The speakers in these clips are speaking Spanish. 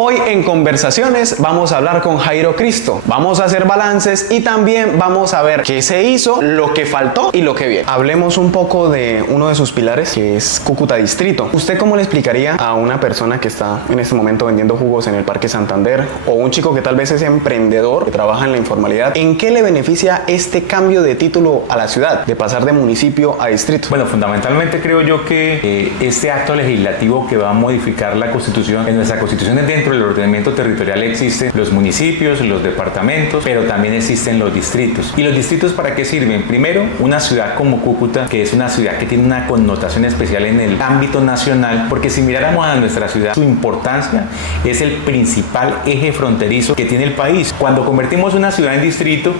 Hoy en Conversaciones vamos a hablar con Jairo Cristo. Vamos a hacer balances y también vamos a ver qué se hizo, lo que faltó y lo que viene. Hablemos un poco de uno de sus pilares, que es Cúcuta Distrito. ¿Usted cómo le explicaría a una persona que está en este momento vendiendo jugos en el Parque Santander o un chico que tal vez es emprendedor, que trabaja en la informalidad, en qué le beneficia este cambio de título a la ciudad, de pasar de municipio a distrito? Bueno, fundamentalmente creo yo que este acto legislativo que va a modificar la Constitución, en nuestra Constitución dentro del ordenamiento territorial existen los municipios, los departamentos, pero también existen los distritos. ¿Y los distritos para qué sirven? Primero, una ciudad como Cúcuta, que es una ciudad que tiene una connotación especial en el ámbito nacional, porque si miráramos a nuestra ciudad, su importancia es el principal eje fronterizo que tiene el país. Cuando convertimos una ciudad en distrito,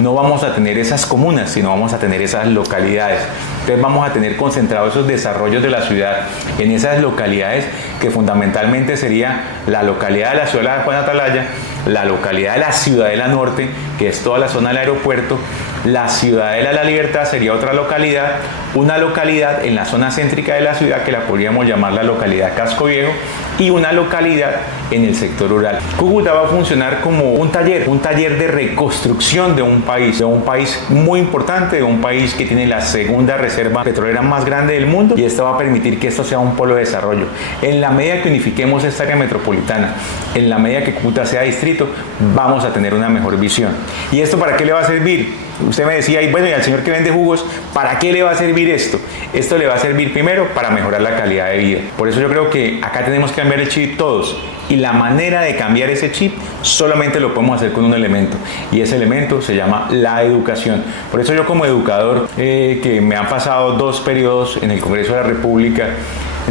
no vamos a tener esas comunas, sino vamos a tener esas localidades. Entonces vamos a tener concentrados esos desarrollos de la ciudad en esas localidades, que fundamentalmente sería la localidad de la ciudad de Juan Atalaya, la localidad de la Ciudadela Norte, que es toda la zona del aeropuerto, la Ciudadela de la Libertad sería otra localidad, una localidad en la zona céntrica de la ciudad que la podríamos llamar la localidad Casco Viejo, y una localidad en el sector rural. Cúcuta va a funcionar como un taller de reconstrucción de un país muy importante, de un país que tiene la segunda reserva petrolera más grande del mundo, y esto va a permitir que esto sea un polo de desarrollo. En la medida que unifiquemos esta área metropolitana, en la medida que Cúcuta sea distrito, vamos a tener una mejor visión. ¿Y esto para qué le va a servir? Usted me decía, y bueno, y al señor que vende jugos, ¿para qué le va a servir esto? Esto le va a servir primero para mejorar la calidad de vida. Por eso yo creo que acá tenemos que cambiar el chip todos. Y la manera de cambiar ese chip solamente lo podemos hacer con un elemento. Y ese elemento se llama la educación. Por eso yo como educador, que me han pasado 2 periodos en el Congreso de la República,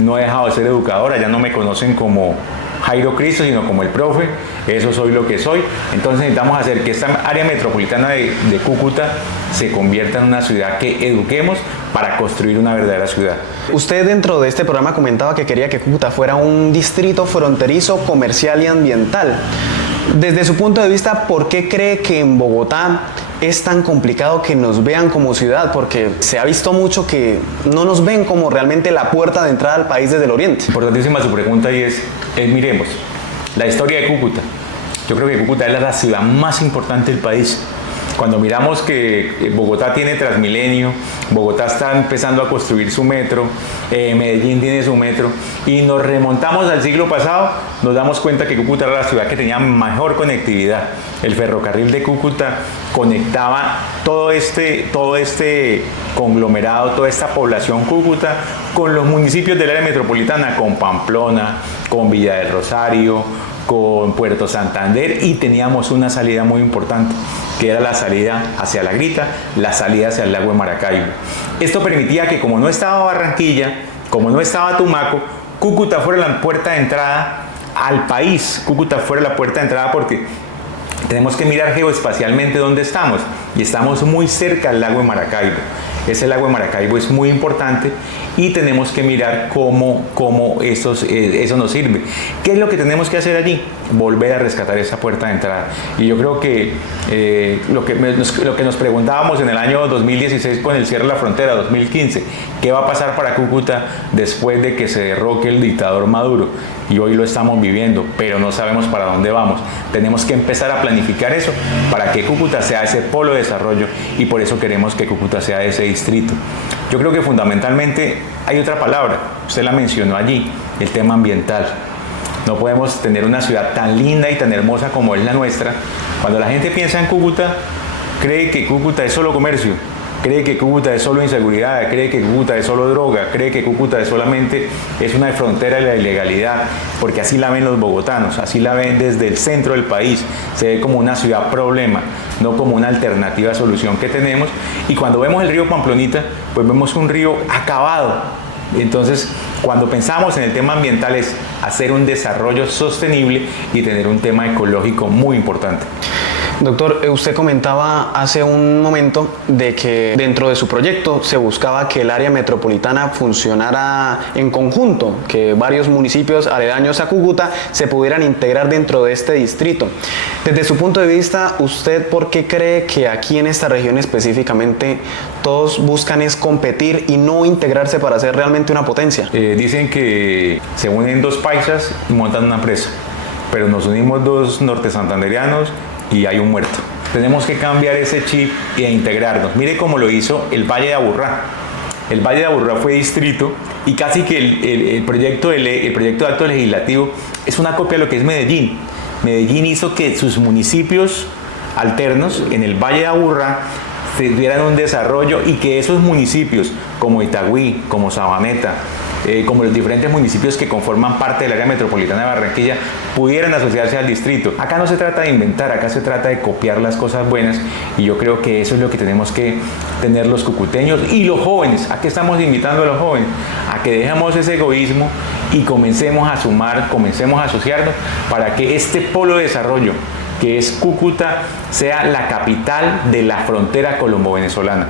no he dejado de ser educador. Ya no me conocen como Jairo Cristo, sino como el profe. Eso soy lo que soy. Entonces necesitamos hacer que esta área metropolitana de Cúcuta se convierta en una ciudad que eduquemos para construir una verdadera ciudad. Usted dentro de este programa comentaba que quería que Cúcuta fuera un distrito fronterizo, comercial y ambiental. Desde su punto de vista, ¿por qué cree que en Bogotá es tan complicado que nos vean como ciudad? Porque se ha visto mucho que no nos ven como realmente la puerta de entrada al país desde el oriente. Importantísima su pregunta, y es miremos la historia de Cúcuta. Yo creo que Cúcuta es la ciudad más importante del país. Cuando miramos que Bogotá tiene Transmilenio, Bogotá está empezando a construir su metro, Medellín tiene su metro, y nos remontamos al siglo pasado, nos damos cuenta que Cúcuta era la ciudad que tenía mejor conectividad. El ferrocarril de Cúcuta conectaba todo este conglomerado, toda esta población Cúcuta, con los municipios del área metropolitana, con Pamplona, con Villa del Rosario, con Puerto Santander, y teníamos una salida muy importante, que era la salida hacia La Grita, la salida hacia el lago de Maracaibo. Esto permitía que, como no estaba Barranquilla, como no estaba Tumaco, Cúcuta fuera la puerta de entrada al país. Cúcuta fuera la puerta de entrada porque tenemos que mirar geoespacialmente dónde estamos, y estamos muy cerca al lago de Maracaibo. Ese lago de Maracaibo es muy importante y tenemos que mirar cómo eso nos sirve. ¿Qué es lo que tenemos que hacer allí? Volver a rescatar esa puerta de entrada. Y yo creo que lo que nos preguntábamos en el año 2016 con el cierre de la frontera, 2015, ¿qué va a pasar para Cúcuta después de que se derroque el dictador Maduro? Y hoy lo estamos viviendo, pero no sabemos para dónde vamos. Tenemos que empezar a planificar eso para que Cúcuta sea ese polo de desarrollo, y por eso queremos que Cúcuta sea ese distrito. Yo creo que fundamentalmente hay otra palabra, usted la mencionó allí, el tema ambiental. No podemos tener una ciudad tan linda y tan hermosa como es la nuestra. Cuando la gente piensa en Cúcuta, cree que Cúcuta es solo comercio, cree que Cúcuta es solo inseguridad, cree que Cúcuta es solo droga, cree que Cúcuta solamente es una frontera de la ilegalidad, porque así la ven los bogotanos, así la ven desde el centro del país. Se ve como una ciudad problema, no como una alternativa solución que tenemos. Y cuando vemos el río Pamplonita, pues vemos un río acabado. Entonces, cuando pensamos en el tema ambiental, es hacer un desarrollo sostenible y tener un tema ecológico muy importante. Doctor, usted comentaba hace un momento de que dentro de su proyecto se buscaba que el área metropolitana funcionara en conjunto, que varios municipios aledaños a Cúcuta se pudieran integrar dentro de este distrito. Desde su punto de vista, ¿usted por qué cree que aquí en esta región específicamente todos buscan es competir y no integrarse para ser realmente una potencia? Dicen que se unen 2 paisas y montan una empresa. pero nos unimos dos norte santanderianos y hay un muerto. Tenemos que cambiar ese chip e integrarnos. Mire cómo lo hizo el Valle de Aburrá. El Valle de Aburrá fue distrito y casi que el proyecto de acto legislativo es una copia de lo que es Medellín. Medellín hizo que sus municipios alternos en el Valle de Aburrá tuvieran un desarrollo y que esos municipios como Itagüí, como Sabaneta, como los diferentes municipios que conforman parte del área metropolitana de Barranquilla pudieran asociarse al distrito. Acá no se trata de inventar, acá se trata de copiar las cosas buenas y yo creo que eso es lo que tenemos que tener los cucuteños y los jóvenes. ¿A qué estamos invitando a los jóvenes? A que dejemos ese egoísmo y comencemos a sumar, comencemos a asociarnos para que este polo de desarrollo que es Cúcuta sea la capital de la frontera colombo-venezolana.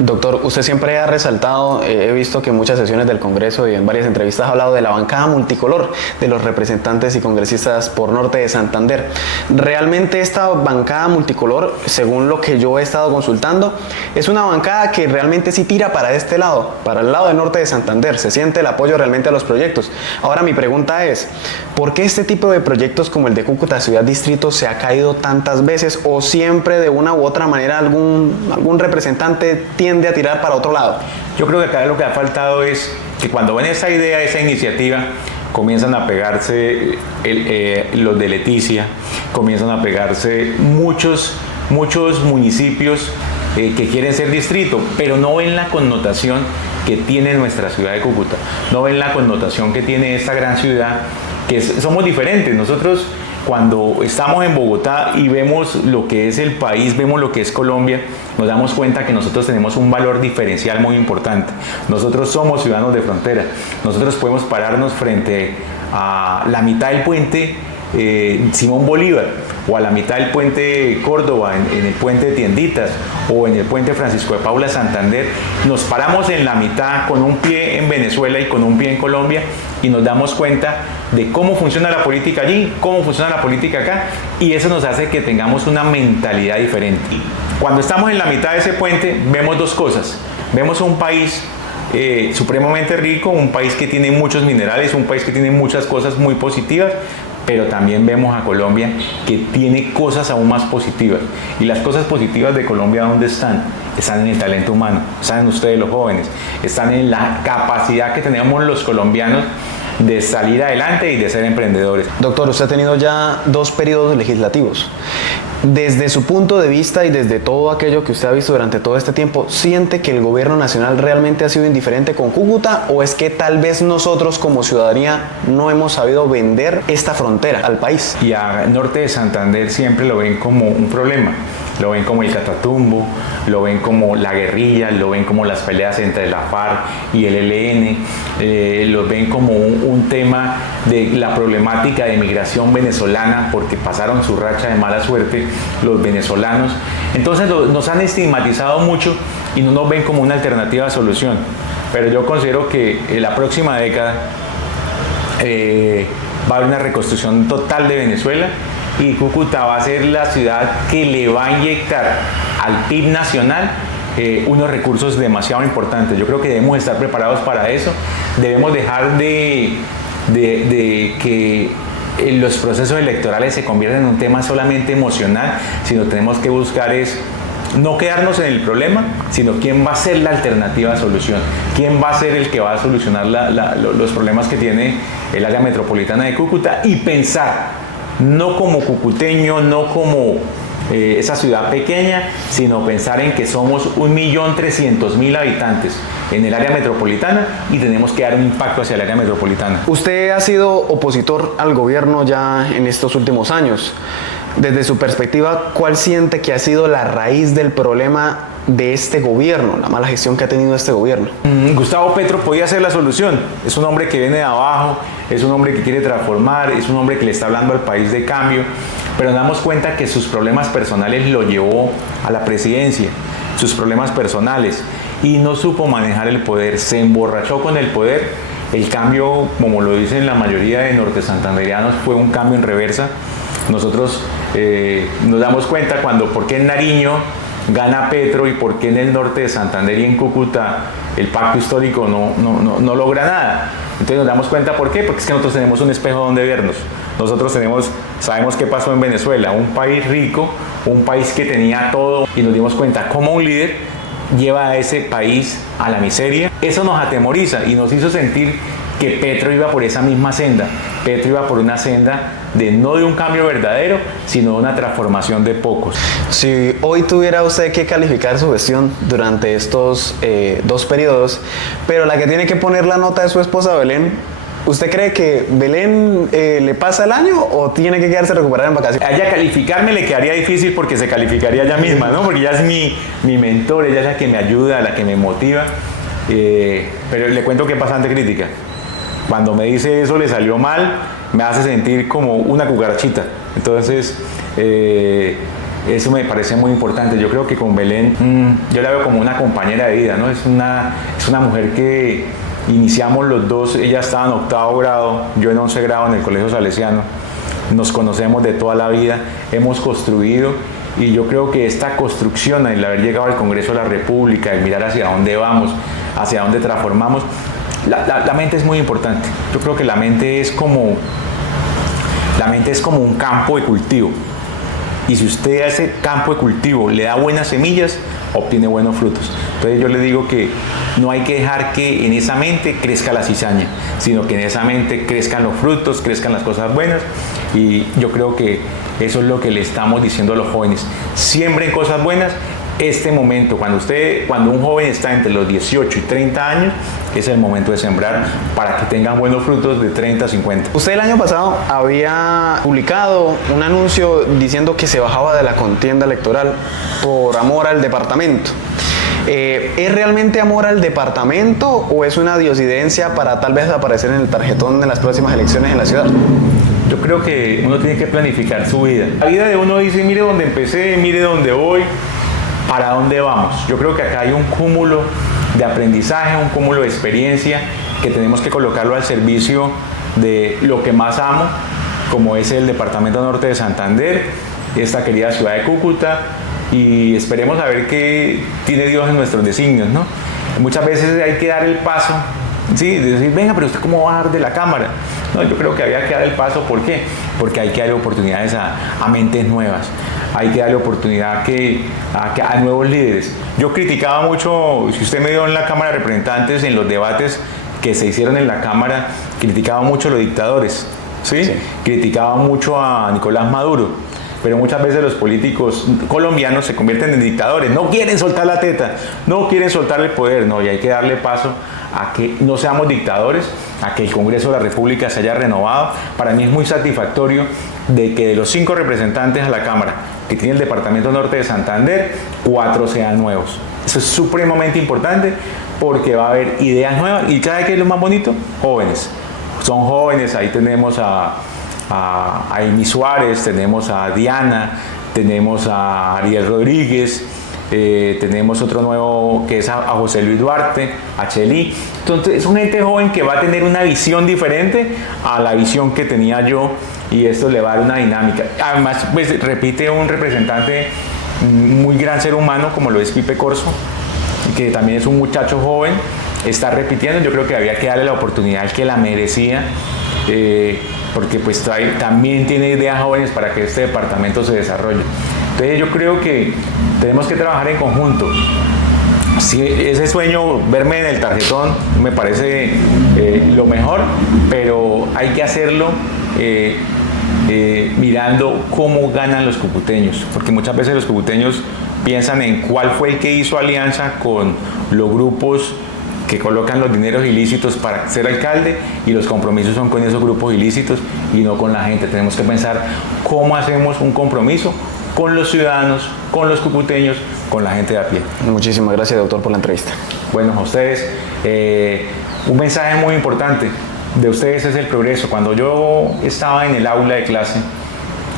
Doctor, usted siempre ha resaltado, he visto que en muchas sesiones del Congreso y en varias entrevistas ha hablado de la bancada multicolor de los representantes y congresistas por Norte de Santander. Realmente esta bancada multicolor, según lo que yo he estado consultando, es una bancada que realmente sí tira para este lado, para el lado del Norte de Santander. Se siente el apoyo realmente a los proyectos. Ahora mi pregunta es, ¿por qué este tipo de proyectos como el de Cúcuta Ciudad Distrito se ha caído tantas veces o siempre de una u otra manera algún representante tiende a tirar para otro lado? Yo creo que acá lo que ha faltado es que cuando ven esa idea, esa iniciativa, comienzan a pegarse los de Leticia, comienzan a pegarse muchos municipios que quieren ser distrito, pero no ven la connotación que tiene nuestra ciudad de Cúcuta, no ven la connotación que tiene esta gran ciudad, que somos diferentes. Nosotros cuando estamos en Bogotá y vemos lo que es el país, vemos lo que es Colombia, nos damos cuenta que nosotros tenemos un valor diferencial muy importante. Nosotros somos ciudadanos de frontera. Nosotros podemos pararnos frente a la mitad del puente Simón Bolívar o a la mitad del puente Córdoba, en el puente de Tienditas o en el puente Francisco de Paula Santander. Nos paramos en la mitad con un pie en Venezuela y con un pie en Colombia y nos damos cuenta de cómo funciona la política allí, cómo funciona la política acá, y eso nos hace que tengamos una mentalidad diferente. Cuando estamos en la mitad de ese puente vemos dos cosas. Vemos un país supremamente rico, un país que tiene muchos minerales, un país que tiene muchas cosas muy positivas, pero también vemos a Colombia que tiene cosas aún más positivas. Y las cosas positivas de Colombia, ¿dónde están? Están en el talento humano, están en ustedes los jóvenes, están en la capacidad que tenemos los colombianos de salir adelante y de ser emprendedores. Doctor, usted ha tenido ya 2 periodos legislativos. Desde su punto de vista y desde todo aquello que usted ha visto durante todo este tiempo, ¿siente que el gobierno nacional realmente ha sido indiferente con Cúcuta o es que tal vez nosotros como ciudadanía no hemos sabido vender esta frontera al país? Y a Norte de Santander siempre lo ven como un problema. Lo ven como el Catatumbo, lo ven como la guerrilla, lo ven como las peleas entre la FARC y el ELN, lo ven como un tema de la problemática de migración venezolana porque pasaron su racha de mala suerte los venezolanos. Entonces nos han estigmatizado mucho y no nos ven como una alternativa a solución. Pero yo considero que en la próxima década va a haber una reconstrucción total de Venezuela y Cúcuta va a ser la ciudad que le va a inyectar al PIB nacional unos recursos demasiado importantes. Yo creo que debemos estar preparados para eso. Debemos dejar de que los procesos electorales se conviertan en un tema solamente emocional, sino tenemos que buscar es no quedarnos en el problema, sino quién va a ser la alternativa de solución, quién va a ser el que va a solucionar los problemas que tiene el área metropolitana de Cúcuta y pensar no como cucuteño, no como esa ciudad pequeña, sino pensar en que somos 1.300.000 habitantes en el área metropolitana y tenemos que dar un impacto hacia el área metropolitana. Usted ha sido opositor al gobierno ya en estos últimos años. Desde su perspectiva, ¿cuál siente que ha sido la raíz del problema de este gobierno, la mala gestión que ha tenido este gobierno? Gustavo Petro podía ser la solución. Es un hombre que viene de abajo, es un hombre que quiere transformar, es un hombre que le está hablando al país de cambio, pero nos damos cuenta que sus problemas personales lo llevó a la presidencia, sus problemas personales, y no supo manejar el poder, se emborrachó con el poder. El cambio, como lo dicen la mayoría de norte santanderianos, fue un cambio en reversa. Nosotros nos damos cuenta por qué en Nariño gana Petro y por qué en el norte de Santander y en Cúcuta el pacto histórico no logra nada. Entonces nos damos cuenta por qué, porque es que nosotros tenemos un espejo donde vernos. Nosotros tenemos Sabemos qué pasó en Venezuela, un país rico, un país que tenía todo, y nos dimos cuenta cómo un líder lleva a ese país a la miseria. Eso nos atemoriza y nos hizo sentir que Petro iba por esa misma senda. Petro iba por una senda no de un cambio verdadero, sino de una transformación de pocos. Si hoy tuviera usted que calificar su gestión durante estos 2 periodos, pero la que tiene que poner la nota es su esposa Belén, ¿usted cree que Belén le pasa el año o tiene que quedarse recuperada en vacaciones? A ella calificarme le quedaría difícil porque se calificaría ella misma, ¿no? Porque ella es mi mentor, ella es la que me ayuda, la que me motiva. Pero le cuento que es bastante crítica. Cuando me dice eso le salió mal, me hace sentir como una cucarachita. Entonces, eso me parece muy importante. Yo creo que con Belén, yo la veo como una compañera de vida, ¿no? Es una mujer que iniciamos los dos, ella estaba en 8º grado, yo en 11 grado en el Colegio Salesiano. Nos conocemos de toda la vida, hemos construido, y yo creo que esta construcción, el haber llegado al Congreso de la República, el mirar hacia dónde vamos, hacia dónde transformamos, la mente es muy importante. Yo creo que la mente es como un campo de cultivo. Y si usted a ese campo de cultivo le da buenas semillas, obtiene buenos frutos. Entonces yo le digo que no hay que dejar que en esa mente crezca la cizaña, sino que en esa mente crezcan los frutos, crezcan las cosas buenas. Y yo creo que eso es lo que le estamos diciendo a los jóvenes. Siembren cosas buenas. Este momento, cuando un joven está entre los 18 y 30 años, es el momento de sembrar para que tengan buenos frutos de 30 a 50. Usted el año pasado había publicado un anuncio diciendo que se bajaba de la contienda electoral por amor al departamento. ¿Es realmente amor al departamento o es una diosidencia para tal vez aparecer en el tarjetón de las próximas elecciones en la ciudad? Yo creo que uno tiene que planificar su vida. La vida de uno dice, mire dónde empecé, mire dónde voy, para dónde vamos. Yo creo que acá hay un cúmulo de aprendizaje, un cúmulo de experiencia que tenemos que colocarlo al servicio de lo que más amo, como es el Departamento Norte de Santander, esta querida ciudad de Cúcuta, y esperemos a ver qué tiene Dios en nuestros designios, ¿no? Muchas veces hay que dar el paso, ¿sí? De decir, venga, pero usted cómo va a dar de la cámara. No, yo creo que había que dar el paso. ¿Por qué? Porque hay que darle oportunidades a mentes nuevas. Hay que darle oportunidad a nuevos líderes. Yo criticaba mucho, si usted me dio en la Cámara de Representantes, en los debates que se hicieron en la Cámara, criticaba mucho a los dictadores, ¿sí? Sí. Criticaba mucho a Nicolás Maduro, pero muchas veces los políticos colombianos se convierten en dictadores, no quieren soltar la teta, no quieren soltar el poder, no, y hay que darle paso a que no seamos dictadores, a que el Congreso de la República se haya renovado. Para mí es muy satisfactorio de que de los 5 representantes a la Cámara que tiene el Departamento Norte de Santander, 4 sean nuevos. Eso es supremamente importante porque va a haber ideas nuevas y ¿sabe qué es lo más bonito? Jóvenes. Son jóvenes, ahí tenemos a Amy Suárez, tenemos a Diana, tenemos a Ariel Rodríguez, tenemos otro nuevo que es a José Luis Duarte, a Cheli. Entonces es una gente joven que va a tener una visión diferente a la visión que tenía yo, y esto le va a dar una dinámica. Además, pues repite un representante muy gran ser humano como lo es Pipe Corso, que también es un muchacho joven, está repitiendo. Yo creo que había que darle la oportunidad que la merecía, porque pues también tiene ideas jóvenes para que este departamento se desarrolle. Entonces yo creo que tenemos que trabajar en conjunto. Sí, ese sueño, verme en el tarjetón, me parece lo mejor, pero hay que hacerlo mirando cómo ganan los cucuteños, porque muchas veces los cucuteños piensan en cuál fue el que hizo alianza con los grupos que colocan los dineros ilícitos para ser alcalde, y los compromisos son con esos grupos ilícitos y no con la gente. Tenemos que pensar cómo hacemos un compromiso con los ciudadanos, con los cucuteños, con la gente de a pie. Muchísimas gracias, doctor, por la entrevista. Bueno, a ustedes, un mensaje muy importante de ustedes es el progreso. Cuando yo estaba en el aula de clase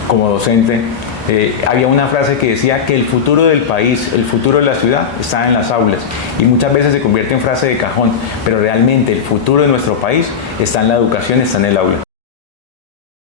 como docente, había una frase que decía que el futuro del país, el futuro de la ciudad está en las aulas, y muchas veces se convierte en frase de cajón, pero realmente el futuro de nuestro país está en la educación, está en el aula.